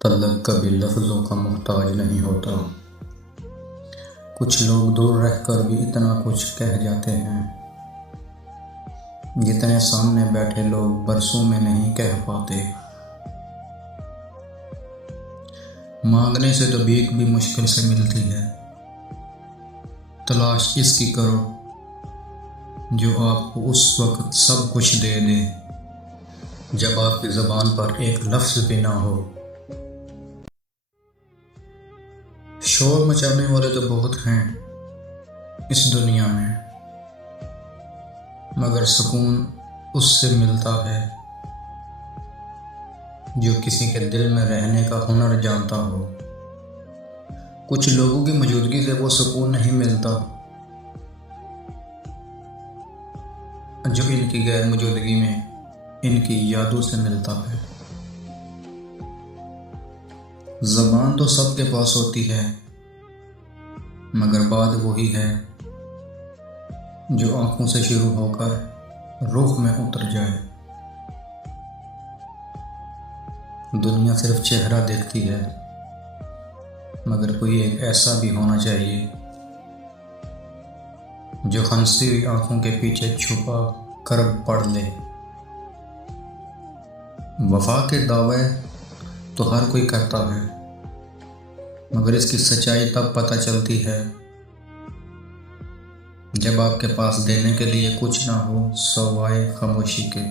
طلب کبھی لفظوں کا محتاج نہیں ہوتا۔ کچھ لوگ دور رہ کر بھی اتنا کچھ کہہ جاتے ہیں جتنے سامنے بیٹھے لوگ برسوں میں نہیں کہہ پاتے۔ مانگنے سے تو بھیک بھی مشکل سے ملتی ہے۔ تلاش اس کی کرو جو آپ کو اس وقت سب کچھ دے دے جب آپ کی زبان پر ایک لفظ بھی نہ ہو۔ شور مچانے والے تو بہت ہیں اس دنیا میں، مگر سکون اس سے ملتا ہے جو کسی کے دل میں رہنے کا ہنر جانتا ہو۔ کچھ لوگوں کی موجودگی سے وہ سکون نہیں ملتا جو ان کی غیر موجودگی میں ان کی یادوں سے ملتا ہے۔ زبان تو سب کے پاس ہوتی ہے، مگر بات وہی ہے جو آنکھوں سے شروع ہو کر روح میں اتر جائے۔ دنیا صرف چہرہ دیکھتی ہے، مگر کوئی ایک ایسا بھی ہونا چاہیے جو ہنسی ہوئی آنکھوں کے پیچھے چھپا کر پڑھ لے۔ وفا کے دعوے تو ہر کوئی کرتا ہے، مگر اس کی سچائی تب پتہ چلتی ہے جب آپ کے پاس دینے کے لیے کچھ نہ ہو سوائے خاموشی کے۔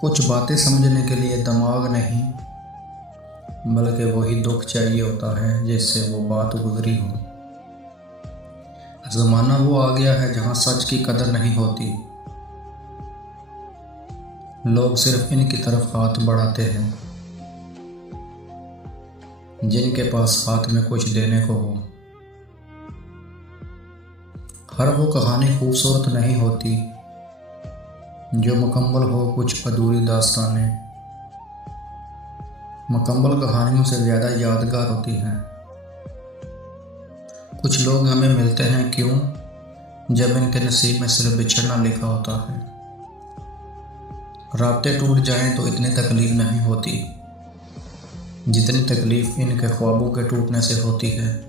کچھ باتیں سمجھنے کے لیے دماغ نہیں، بلکہ وہی دکھ چاہیے ہوتا ہے جس سے وہ بات گزری ہو۔ زمانہ وہ آ گیا ہے جہاں سچ کی قدر نہیں ہوتی۔ لوگ صرف ان کی طرف ہاتھ بڑھاتے ہیں جن کے پاس ہاتھ میں کچھ دینے کو ہو۔ ہر وہ کہانی خوبصورت نہیں ہوتی جو مکمل ہو، کچھ ادھوری داستانیں مکمل کہانیوں سے زیادہ یادگار ہوتی ہیں۔ کچھ لوگ ہمیں ملتے ہیں کیوں؟ جب ان کے نصیب میں صرف بچھڑنا لکھا ہوتا ہے۔ رابطے ٹوٹ جائیں تو اتنی تکلیف نہیں ہوتی جتنی تکلیف ان کے خوابوں کے ٹوٹنے سے ہوتی ہے۔